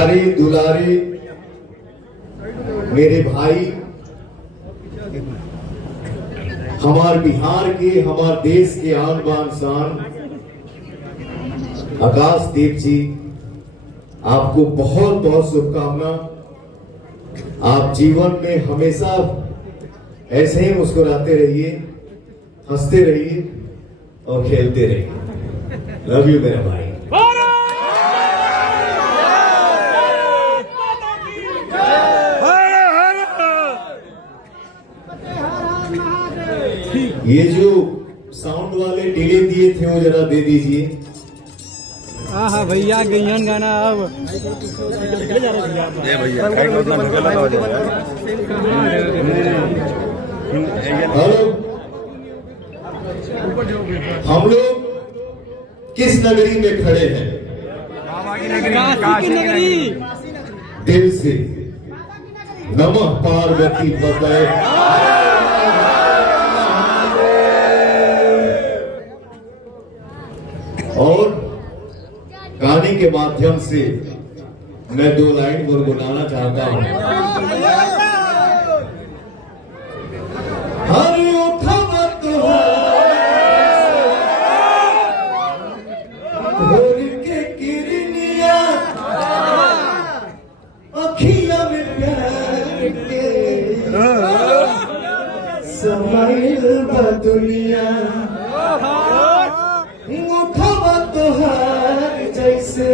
प्यारे दुलारे मेरे भाई, हमारे बिहार के, हमारे देश के आन बान शान आकाशदीप जी, आपको बहुत बहुत शुभकामना। आप जीवन में हमेशा ऐसे ही मुस्कुराते रहिए, हंसते रहिए और खेलते रहिए। लव यू मेरा भाई। ये जो साउंड वाले डिले दिए थे वो जरा दे दीजिए। हाँ भैया गैयन गाना अब हेलो, हम लोग किस नगरी में खड़े हैं? काशी की नगरी। दिल से नमः पार्वती पते। और गाने के माध्यम से मैं 2 लाइन गुनगुनाना चाहता हूं। हर उठा तो भोर के किरनिया अखियां में प्यार के समाइल बा दुनिया। उठा तो जैसे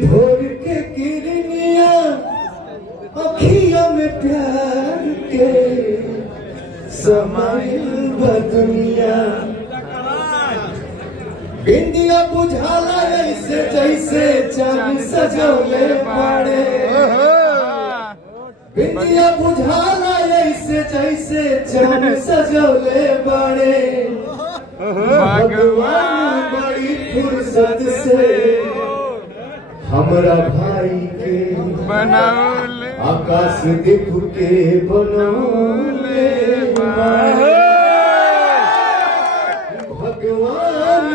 भोर के किरनिया अखियां में प्यार के समाइल बा दुनिया। बिंदिया बुझाला ऐसे जैसे चांद सजौले बाड़े। बिंदिया बुझाला ऐसे जैसे चांद सजौले बाड़े। भगवान बड़ी फुर्सत से हमरा भाई के बनौले, आकाश दीप के बनौले। भगवान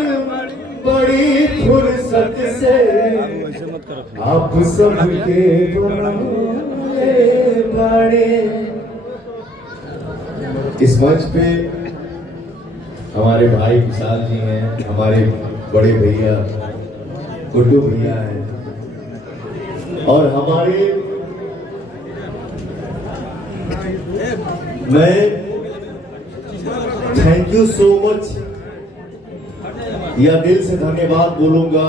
बड़ी फुर्सत से आप सबके बनौले बाड़े। इस मंच पे हमारे भाई विशाल जी हैं, हमारे बड़े भैया गुड्डू भैया हैं, और हमारे मैं थैंक यू सो मच या दिल से धन्यवाद बोलूंगा।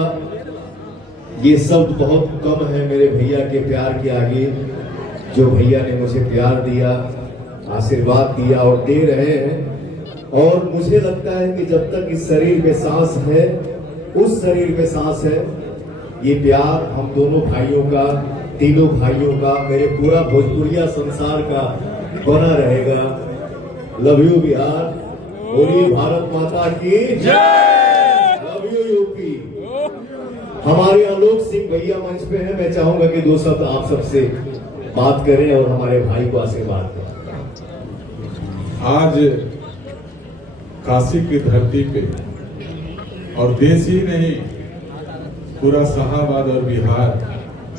ये शब्द बहुत कम है मेरे भैया के प्यार के आगे। जो भैया ने मुझे प्यार दिया, आशीर्वाद दिया और दे रहे हैं। और मुझे लगता है कि जब तक इस शरीर में सांस है, उस शरीर में सांस है, ये प्यार हम दोनों भाइयों का, तीनों भाइयों का, मेरे पूरा भोजपुरिया संसार का बना रहेगा। लव यू बिहार, बोलिए भारत माता की जय। Love you UP. हमारे आलोक सिंह भैया मंच पे हैं। मैं चाहूंगा कि 2 शब्द आप सबसे बात करें और हमारे भाई को आशीर्वाद दें। आज काशी की धरती पे और देश ही नहीं, पूरा शाहाबाद और बिहार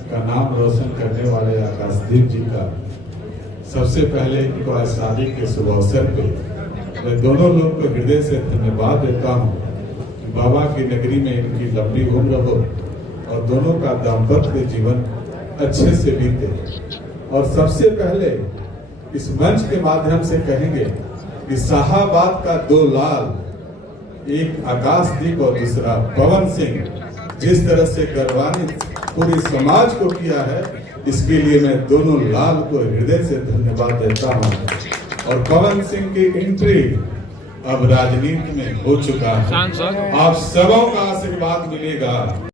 का नाम रोशन करने वाले आकाशदीप जी का सबसे पहले इनको आज शादी के शुभ अवसर पे मैं दोनों लोग को हृदय से धन्यवाद देता हूँ। बाबा की नगरी में इनकी लंबी उम्र हो और दोनों का दाम्पत्य जीवन अच्छे से बीते। और सबसे पहले इस मंच के माध्यम से कहेंगे कि शाहाबाद का 2 लाल, एक आकाशदीप और दूसरा पवन सिंह, जिस तरह से गौरवान्वित पूरे समाज को किया है, इसके लिए मैं दोनों लाल को हृदय से धन्यवाद देता हूं। और पवन सिंह की एंट्री अब राजनीति में हो चुका है। आप सबों का आशीर्वाद मिलेगा।